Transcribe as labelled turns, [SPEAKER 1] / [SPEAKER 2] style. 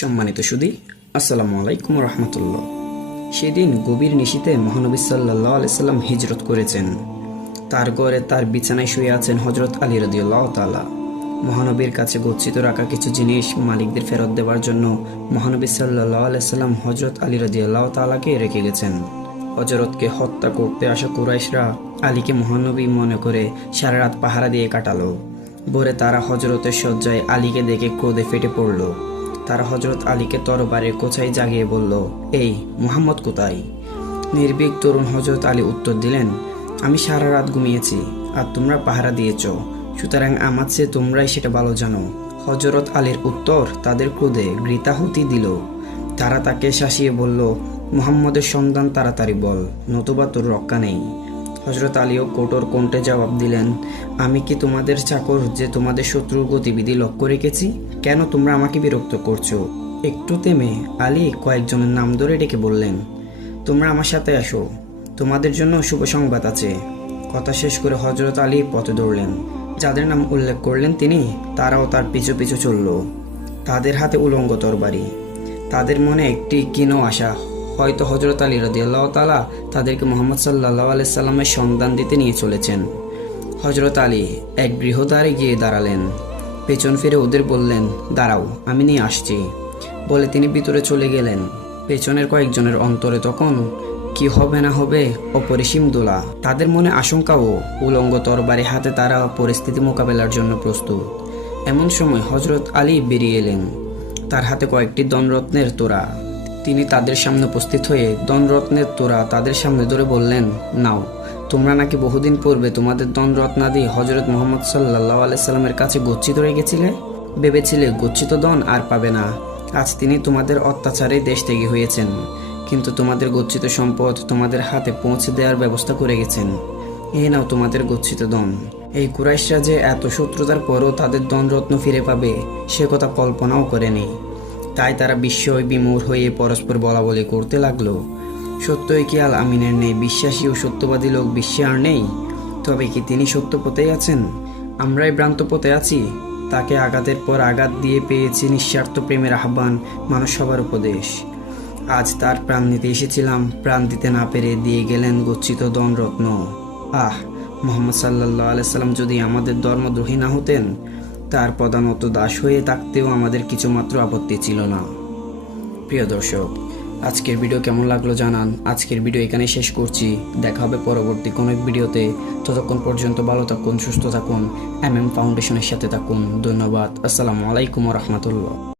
[SPEAKER 1] সম্মানিত সুদী, আসসালামু আলাইকুম রহমতুল্লাহ। সেদিন গভীর নিশিতে মহানবী সাল্লাহ আলাইসাল্লাম হিজরত করেছেন। তার ঘরে তার বিছানায় শুয়ে আছেন হজরত আলী রদিউল্লাহ তালা মহানবীর কাছে গচ্ছিত রাখা কিছু জিনিস মালিকদের ফেরত দেওয়ার জন্য মহানবী সাল্লাহ আলাইসাল্লাম হজরত আলী রদিউল্লাহ তালাকে রেখে গেছেন। হজরতকে হত্যা করতে আসা কুরাইশরা আলীকে মহানবী মনে করে সারা রাত পাহারা দিয়ে কাটালো। ভোরে তারা হজরতের শয্যায় আলীকে দেখে ক্রোধে ফেটে পড়ল। তারা হজরত আলীকে তরবারের কোচাই জাগিয়ে বলল, এই মুহাম্মদ কোথায়? নির্ভীক তরুণ হজরত আলী উত্তর দিলেন, আমি সারা রাত ঘুমিয়েছি আর তোমরা পাহারা দিয়েছ, সুতরাং আমার চেয়ে তোমরাই সেটা ভালো জানো। হজরত আলীর উত্তর তাদের ক্রোধে গৃতাহুতি দিল। তারা তাকে শাসিয়ে বলল, মুহাম্মদের সন্ধান তাড়াতাড়ি বল, নতুবা তোর রক্ষা নেই। হজরত আলীও কোটর কোনটে জবাব দিলেন, আমি কি তোমাদের চাকর যে তোমাদের শত্রুর গতিবিধি লক্ষ্য রেখেছি? কেন তোমরা আমাকে বিরক্ত করছ? একটু তেমে আলী কয়েকজনের নাম ধরে ডেকে বললেন, তোমরা আমার সাথে আসো, তোমাদের জন্য শুভ সংবাদ আছে। কথা শেষ করে হজরত আলী পথে দৌড়লেন। যাদের নাম উল্লেখ করলেন তিনি, তারাও তার পিছু পিছু চলল। তাদের হাতে উলঙ্গ তরবারি। তাদের মনে একটি কিনো আশা হয়তো হজরত আলী রদিয়াল্লাহ তালা তাদেরকে মোহাম্মদ সাল্লাহ আলাইসাল্লামের সন্ধান দিতে নিয়ে চলেছেন। হজরত আলী এক গৃহদ্বারে গিয়ে দাঁড়ালেন। পেছন ফিরে ওদের বললেন, দাঁড়াও, আমি নিয়ে আসছি। বলে তিনি ভিতরে চলে গেলেন। পেছনের কয়েকজনের অন্তরে তখন, কি হবে না হবে, অপরিসীম দোলা। তাদের মনে আশঙ্কাও উলঙ্গ তরবারি হাতে তারা পরিস্থিতি মোকাবেলার জন্য প্রস্তুত। এমন সময় হজরত আলী বেরিয়ে এলেন। তার হাতে কয়েকটি দনরত্নের তোড়া। তিনি তাদের সামনে উপস্থিত হয়ে, দনরত্নের তোরা তাদের সামনে ধরে বললেন, নাও, তোমরা নাকি বহুদিন পূর্বে তোমাদের দনরত্নাদি হজরত মোহাম্মদ সাল্লাহ আলাইসাল্লামের কাছে গচ্ছিত রেখেছিলে ভেবেছিলে গচ্ছিত দন আর পাবে না। আজ তিনি তোমাদের অত্যাচারে দেশ ত্যাগী হয়েছেন, কিন্তু তোমাদের গচ্ছিত সম্পদ তোমাদের হাতে পৌঁছে দেওয়ার ব্যবস্থা করে গেছেন। এই নাও তোমাদের গচ্ছিত দন। এই কুরাইশরা যে এত শত্রুতার পরও তাদের দনরত্ন ফিরে পাবে, সে কথা কল্পনাও করেনি। তাই তারা বিস্ময় বিমূর হয়ে পরস্পর বলা বলি করতে লাগল। সত্যই কি আল আমিনের নেই? বিশ্বাসী ও সত্যবাদী লোক বিশ্বে আর নেই? তবে কি তিনি সত্য পথেই আছেন? আমরাই ভ্রান্ত পথে আছি। তাকে আঘাতের পর আঘাত দিয়ে পেয়েছি নিঃস্বার্থ প্রেমের আহ্বান মানুষ সবার উপদেশ। আজ তার প্রাণ নিতে এসেছিলাম, প্রাণ দিতে না পেরে দিয়ে গেলেন গচ্ছিত দনরত্ন আহ, মোহাম্মদ সাল্লাহ আলাইসাল্লাম যদি আমাদের ধর্মদ্রোহী না হতেন তার প্রধানত দাস হয়ে থাকতেও আমাদের কিছুমাত্র আপত্তি ছিল না। প্রিয় দর্শক, আজকের ভিডিও কেমন লাগল জানান। আজকের ভিডিও এখানে শেষ করছি। দেখা হবে পরবর্তী কোনো এক ভিডিওতে ততক্ষণ পর্যন্ত ভালো থাকুন, সুস্থ থাকুন। এম এম ফাউন্ডেশনের সাথে থাকুন। ধন্যবাদ। আসসালামু আলাইকুম রহমতুল্লাহ।